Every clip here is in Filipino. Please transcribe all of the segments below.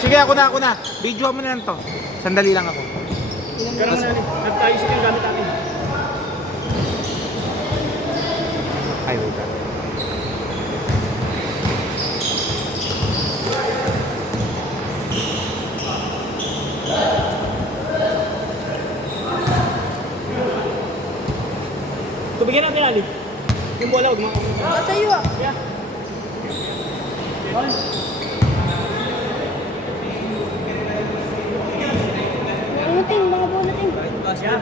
Sige, ako na. Video mo na lang to. Sandali lang ako. Karang na rin. Nagtaayos yung gamit natin. Ay, wait lang. Tubigyan natin, Ali. Yung bola, huwag mga. Sa'yo ah. Yeah. Bunating, mga bunating. Yeah.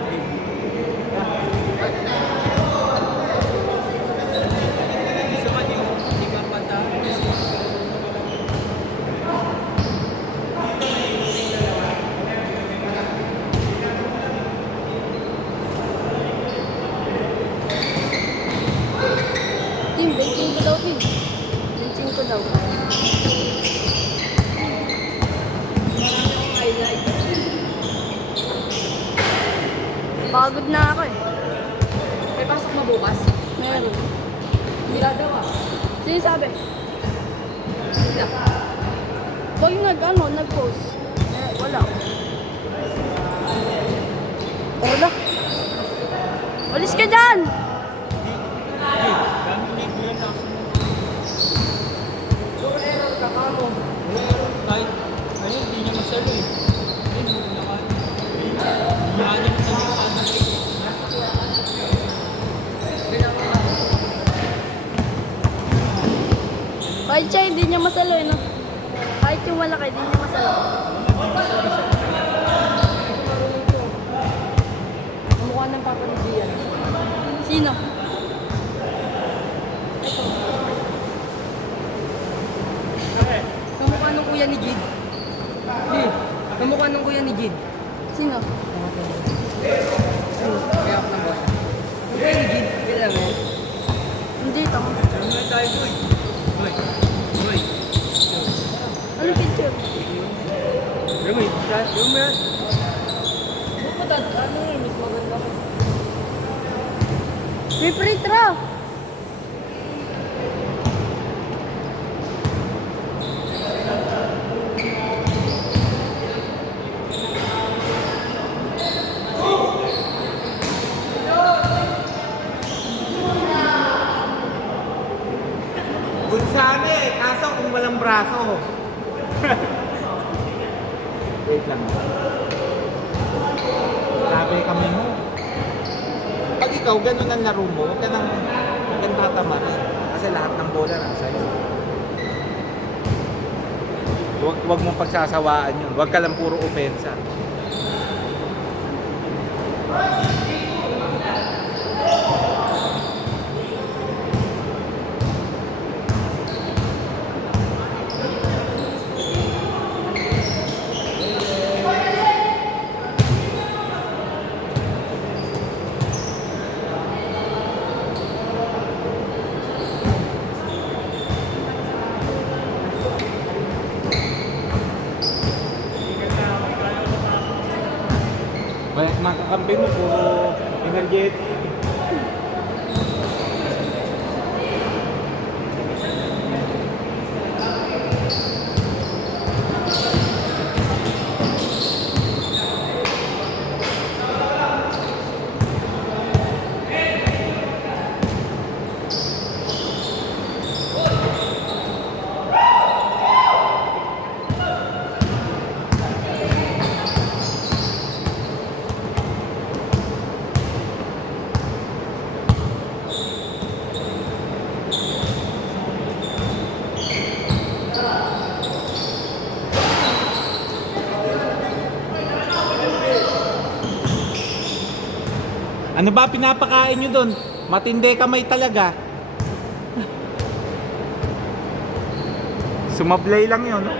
Team, benching ko daw, Team. Benching ko daw. Pagod na ako eh. May pasok mo bukas? Meron. Mira daw ah. Sino sabi? Mira. Pag nag-post. Wala. Wala. Walis ka dyan! Kahit ayun, hindi niya masyado eh. Kahit siya, hindi niya masalo eh, no? Kahit yung malaki, hindi niya masalo. Mukha ng papa ni Gian. Sino? Kamukha nung kuya ni Jid. Di, kamukha nung kuya ni Jid. Sino? Kaya ako ng bola. Yung kuya ni Jid, kailan mo? Hindi, tama. Ano tayo, boy? Boy. Anong picture? Yung yan. Bukod ano yun, mas maganda ko. May pre-tra! Bulsane, kaso kung walang braso. Wait lang. Grabe kami mo. Pag ikaw, ganun ang laro mo, huwag ka nang tatama rin. Kasi lahat ng bola nasa iyo. Huwag mong pagsasawaan yun. Huwag ka lang puro opensa. Makakampi mo puro energetic. Ano ba pinapakain nyo doon? Matindi kamay talaga. Sumablay lang yun, no?